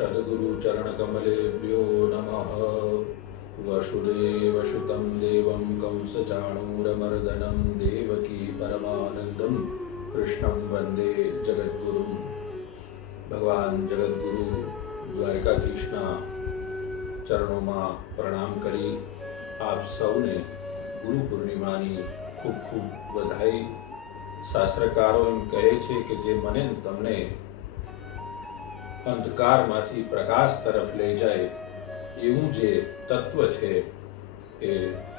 सद्गुरुचरणकमलेभ्यो नमः। वसुदेवसुतं देवं कंसचाणूरमर्दनं देवकी परमानन्दं कृष्णं वन्दे जगद्गुरुं। भगवान जगद्गुरु દ્વારકાધીશના ચરણોમાં પ્રણામ કરી આપ સૌને ગુરુ પૂર્ણિમાની ખૂબ ખૂબ વધાઈ। શાસ્ત્રકારો એમ કહે છે કે જે મને તમને અંધકારમાંથી પ્રકાશ તરફ લઈ જાય એવું જે તત્વ છે એ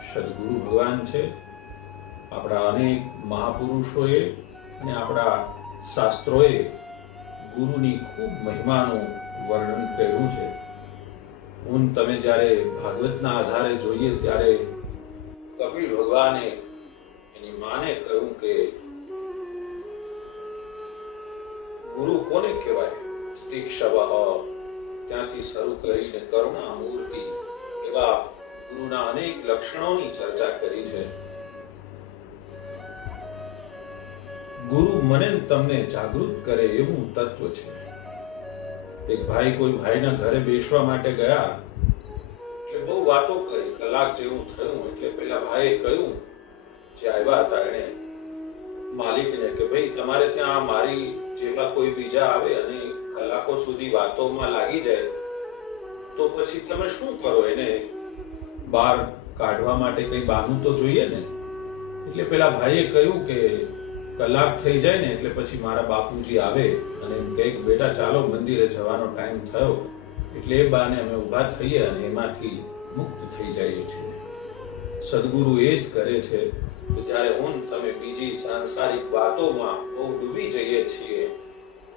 સદગુરુ ભગવાન છે। આપણા અનેક મહાપુરુષોએ અને આપણા શાસ્ત્રોએ ગુરુની ખૂબ મહિમાનું વર્ણન કર્યું છે। હું તમે જ્યારે ભાગવતના આધારે જોઈએ ત્યારે કપિલ ભગવાને એની માને કહ્યું કે ગુરુ કોને કહેવાય? તિક્ષવ ત્યાંથી શરૂ કરીને કરુણા મૂર્તિ એવા ગુરુના અનેક લક્ષણોની ચર્ચા કરી છે। ગુરુ મને તમને જાગૃત કરે એવું તત્વ છે। એક ભાઈ કોઈ ભાઈના ઘરે બેસવા માટે ગયા એટલે બહુ વાતો કરી, કલાક જેવું થયું એટલે પેલા ભાઈએ કહ્યું જે આવ્યા હતા એને માલિકને કે ભાઈ તમારે ત્યાં મારી જેવા કોઈ બીજા આવે અને કલાકો સુધી વાતોમાં લાગી જાય તો પછી તમે શું કરો? એને બહાર કાઢવા માટે કઈ બહાનું તો જોઈએ ને। એટલે પેલા ભાઈએ કહ્યું કે કલાક થઈ જાય ને એટલે પછી મારા બાપુજી આવે અને એમ કહે કે બેટા ચાલો મંદિરે જવાનો ટાઈમ થયો, એટલે એ બાને અમે ઊભા થઈએ અને એમાંથી મુક્ત થઈ જઈએ છીએ। સદગુરુ એ જ કરે છે કે જ્યારે હું તમે બીજી સાંસારિક વાતોમાં બહુ ડૂબી જઈએ છીએ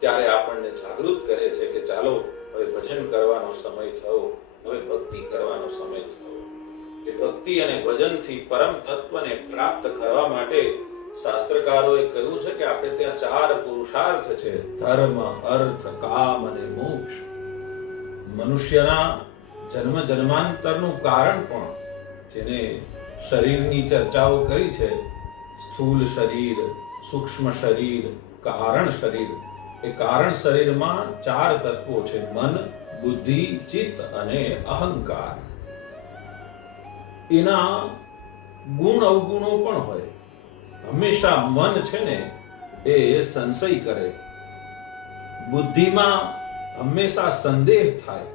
ત્યારે આપણને જાગૃત કરે છે કે ચાલો હવે ભજન કરવાનો સમય થયો, હવે ભક્તિ કરવાનો સમય થયો। એ ભક્તિ અને ભજનથી પરમ તત્વને પ્રાપ્ત કરવા માટે શાસ્ત્રકારોએ કહ્યું છે કે આપણે ત્યાં 4 પુરુષાર્થ છે: ધર્મ, અર્થ, કામ અને મોક્ષ। મનુષ્યના જન્મ જન્માંતરનું કારણ પણ જેને શરીરની ચર્ચાઓ કરી છે, સ્થૂલ શરીર, સૂક્ષ્મ શરીર, કારણ શરીર। એ કારણ શરીરમાં 4 તત્વો છે: મન, બુદ્ધિ, ચિત્ત અને અહંકાર। એના ગુણ અવગુણો પણ હોય। હંમેશા મન છે ને એ સંશય કરે, બુદ્ધિમાં હંમેશા સંદેહ થાય,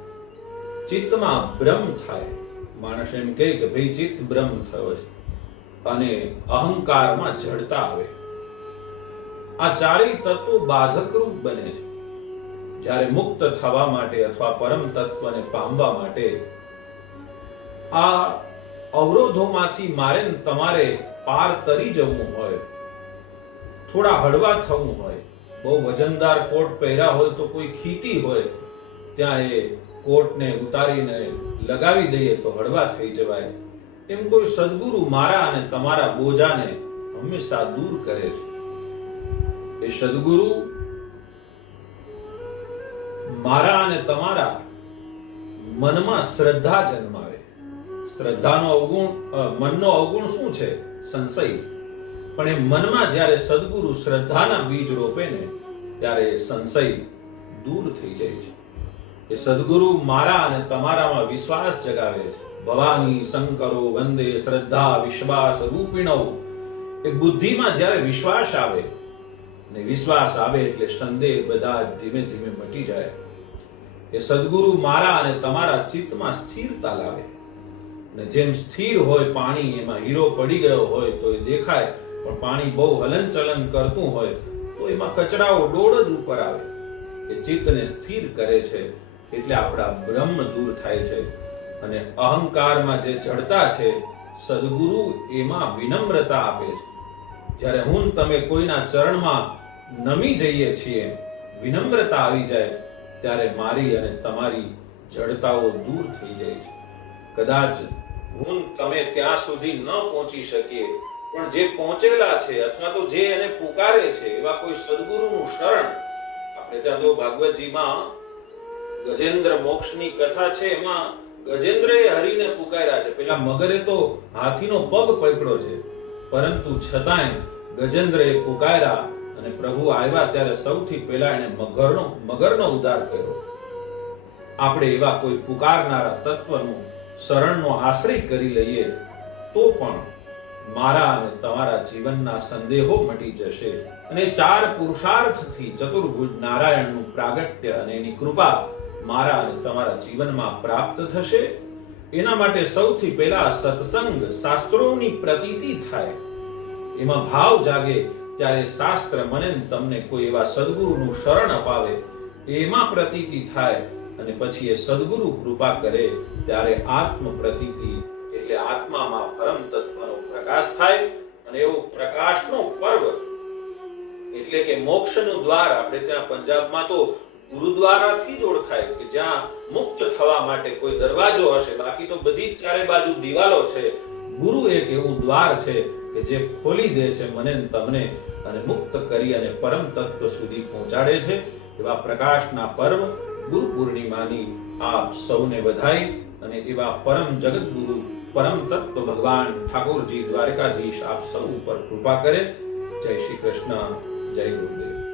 ચિત્તમાં ભ્રમ થાય, માણસ એમ કહે કે ભાઈ ચિત્ત ભ્રમ થયો છે, અને અહંકારમાં જડતા આવે। આ 4 તત્વો બાધક રૂપ બને છે। જ્યારે મુક્ત થવા માટે અથવા પરમ તત્વને પામવા માટે આ અવરોધોમાંથી મારે તમારે પાર તરી જવું હોય, થોડા હળવા થવું હોય। બહુ વજનદાર કોટ પહેર્યા હોય તો કોઈ ખીતી હોય ત્યાં એ કોટને ઉતારીને લગાવી દઈએ તો હળવા થઈ જવાય। એમ કોઈ સદગુરુ મારા અને તમારા બોજાને હંમેશા દૂર કરે છે। એ સદગુરુ મારા અને તમારા મનમાં શ્રદ્ધા જન્માવે। શ્રદ્ધાનો અવગુણ, મનનો અવગુણ શું છે? સંશય। પણ એ મનમાં જ્યારે સદગુરુ શ્રદ્ધાના બીજ રોપે ને ત્યારે સંશય દૂર થઈ જાય છે। એ સદગુરુ મારા અને તમારામાં વિશ્વાસ જગાવે છે। ભવાની શંકરો વંદે શ્રદ્ધા વિશ્વાસ રૂપિણો। એ બુદ્ધિમાં જ્યારે વિશ્વાસ આવે, અને વિશ્વાસ આવે એટલે સંદેહ બધા ધીમે ધીમે મટી જાય। એ સદગુરુ મારા અને તમારા ચિત્તમાં સ્થિરતા લાવે। અને જેમ સ્થિર હોય પાણી, એમાં હીરો પડી ગયો હોય તો એ દેખાય, પણ પાણી બહુ હલનચલન કરતું હોય તો એમાં કચરાઓ ડોળ જ ઉપર આવે। એ ચિત્તને સ્થિર કરે છે એટલે આપણા બ્રહ્મ દૂર થાય છે। અને અહંકારમાં જે જડતા છે, સદગુરુ એમાં વિનમ્રતા આપે છે। જ્યારે હું તમે કોઈના ચરણમાં નમી જઈએ છીએ, વિનમ્રતા આવી જાય ત્યારે મારી અને તમારી જડતાઓ દૂર થઈ જાય છે। કદાચ હું તમે ત્યાં સુધી ન પહોંચી શકીએ, પણ જે પહોંચેલા છે અથવા તો જે એને પુકારે છે એવા કોઈ સદગુરુનું શરણ, આપણે ત્યાં તો ભાગવતજીમાં ગજેન્દ્ર મોક્ષની કથા છે, એમાં ગજેન્દ્રએ હરિને પુકાર્યા છે। પેલા મગરે તો હાથીનો પગ પકડ્યો છે, પરંતુ છતાંય ગજેન્દ્રએ પુકાર્યા અને પ્રભુ આવ્યા ત્યારે સૌથી પહેલા એને મગરનો ઉદ્ધાર કર્યો। આપણે એવા કોઈ પુકારનારા તત્વનું શરણનો આશ્રય કરી લઈએ તો પણ મારા અને તમારા જીવનના સંદેહો મટી જશે અને ચાર પુરુષાર્થથી ચતુર્ભુજ નારાયણનું પ્રાગટ્ય અને એની કૃપા મારા અને તમારા જીવનમાં પ્રાપ્ત થશે. એના માટે સૌથી પહેલા સત્સંગ, શાસ્ત્રોની પ્રતીતિ થાય, એમાં ભાવ જાગે, ત્યારે શાસ્ત્ર મને તમને કોઈ એવા સદગુરુનું શરણ અપાવે, એમાં પ્રતીતિ થાય અને પછી એ સદગુરુ કૃપા કરે ત્યારે આત્મ પ્રતીતિ એટલે આત્મામાં પરમ તત્વનો પ્રકાશ થાય અને એવો પ્રકાશનો પર્વ એટલે કે મોક્ષનું દ્વાર. આપણે ત્યાં પંજાબમાં તો ગુરુદ્વારાથી જ ઓળખાય કે જ્યાં મુક્ત થવા માટે કોઈ દરવાજો હશે, બાકી તો બધી જ ચારે બાજુ દિવાલો છે. ગુરુ એક એવું દ્વાર છે કે જે ખોલી દે છે મને તમને અને મુક્ત કરી અને પરમ તત્વ સુધી પહોંચાડે છે. એવા પ્રકાશના પર્વ ગુરુ પૂર્ણિમાની આપ સૌને વધાઈ અને એવા પરમ જગતગુરુ પરમ તત્વ ભગવાન ઠાકોરજી દ્વારકાધીશ આપ સૌ ઉપર કૃપા કરે. જય શ્રી કૃષ્ણ, જય ગુરુદેવ.